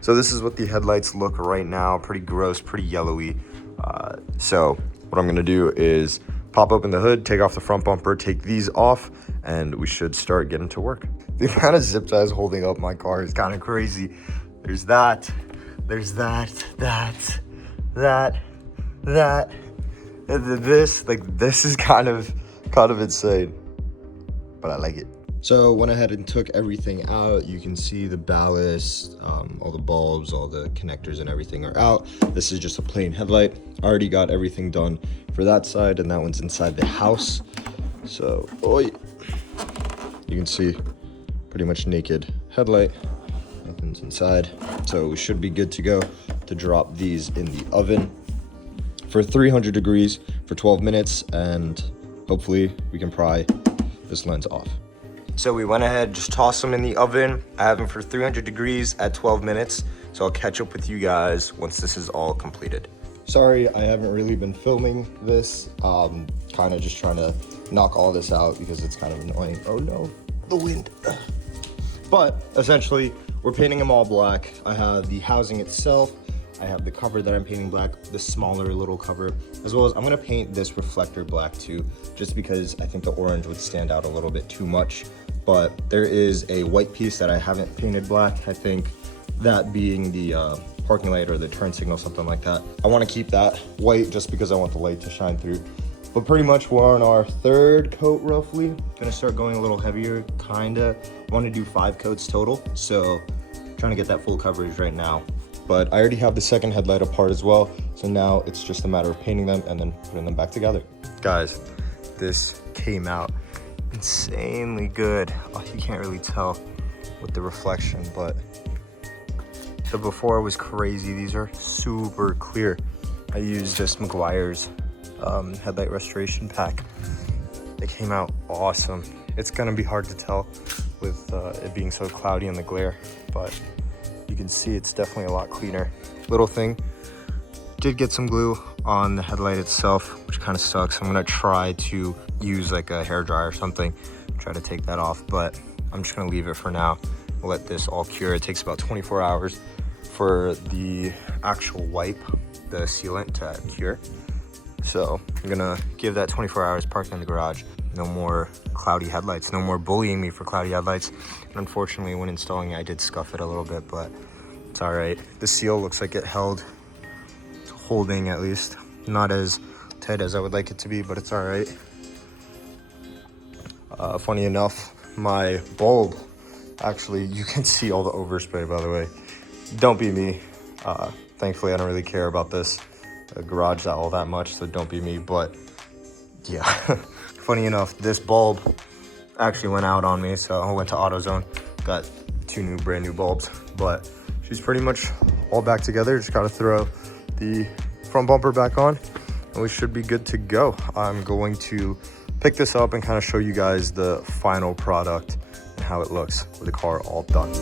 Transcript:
So this is what the headlights look right now. Pretty gross, pretty yellowy. So what I'm gonna do is pop open the hood, take off the front bumper, take these off, and we should start getting to work. The amount of zip ties holding up my car is kind of crazy. There's that, this, this is kind of insane, but I like it. So went ahead and took everything out. You can see the ballast, all the bulbs, all the connectors and everything are out. This is just a plain headlight. I already got everything done for that side, and that one's inside the house. So, you can see pretty much naked headlight. Nothing's inside. So we should be good to go to drop these in the oven for 300 degrees for 12 minutes, and hopefully we can pry this lens off. So we went ahead, just tossed them in the oven. I have them for 300 degrees at 12 minutes. So I'll catch up with you guys once this is all completed. Sorry, I haven't really been filming this. Kind of just trying to knock all this out because it's kind of annoying. Oh no, the wind. But essentially, we're painting them all black. I have the housing itself. I have the cover that I'm painting black, the smaller little cover, as well as I'm gonna paint this reflector black too, just because I think the orange would stand out a little bit too much. But there is a white piece that I haven't painted black. I think that being the parking light or the turn signal, something like that. I wanna keep that white just because I want the light to shine through. But pretty much we're on our third coat roughly. Gonna start going a little heavier, kinda. Wanna do 5 coats total, so trying to get that full coverage right now. But I already have the second headlight apart as well, so now it's just a matter of painting them and then putting them back together. Guys, this came out insanely good. Oh, you can't really tell with the reflection, but the before was crazy. These are super clear. I used this McGuire's headlight restoration pack. They came out awesome. It's gonna be hard to tell with it being so cloudy in the glare, but you can see it's definitely a lot cleaner. Little thing, did get some glue on the headlight itself, which kind of sucks. I'm gonna try to use like a hairdryer or something, try to take that off, but I'm just gonna leave it for now. Let this all cure. It takes about 24 hours for the actual wipe, the sealant, to cure. So I'm gonna give that 24 hours, park in the garage. No more cloudy headlights, no more bullying me for cloudy headlights. And unfortunately, when installing it, I did scuff it a little bit, but it's all right. The seal looks like it held, it's holding at least. Not as tight as I would like it to be, but it's all right. Funny enough, my bulb, actually, you can see all the overspray, by the way. Don't be me. Thankfully, I don't really care about this garage all that much, so don't be me, but yeah. Funny enough, this bulb actually went out on me, so I went to AutoZone, got 2 brand new bulbs, but she's pretty much all back together. Just gotta throw the front bumper back on and we should be good to go. I'm going to pick this up and kind of show you guys the final product and how it looks with the car all done.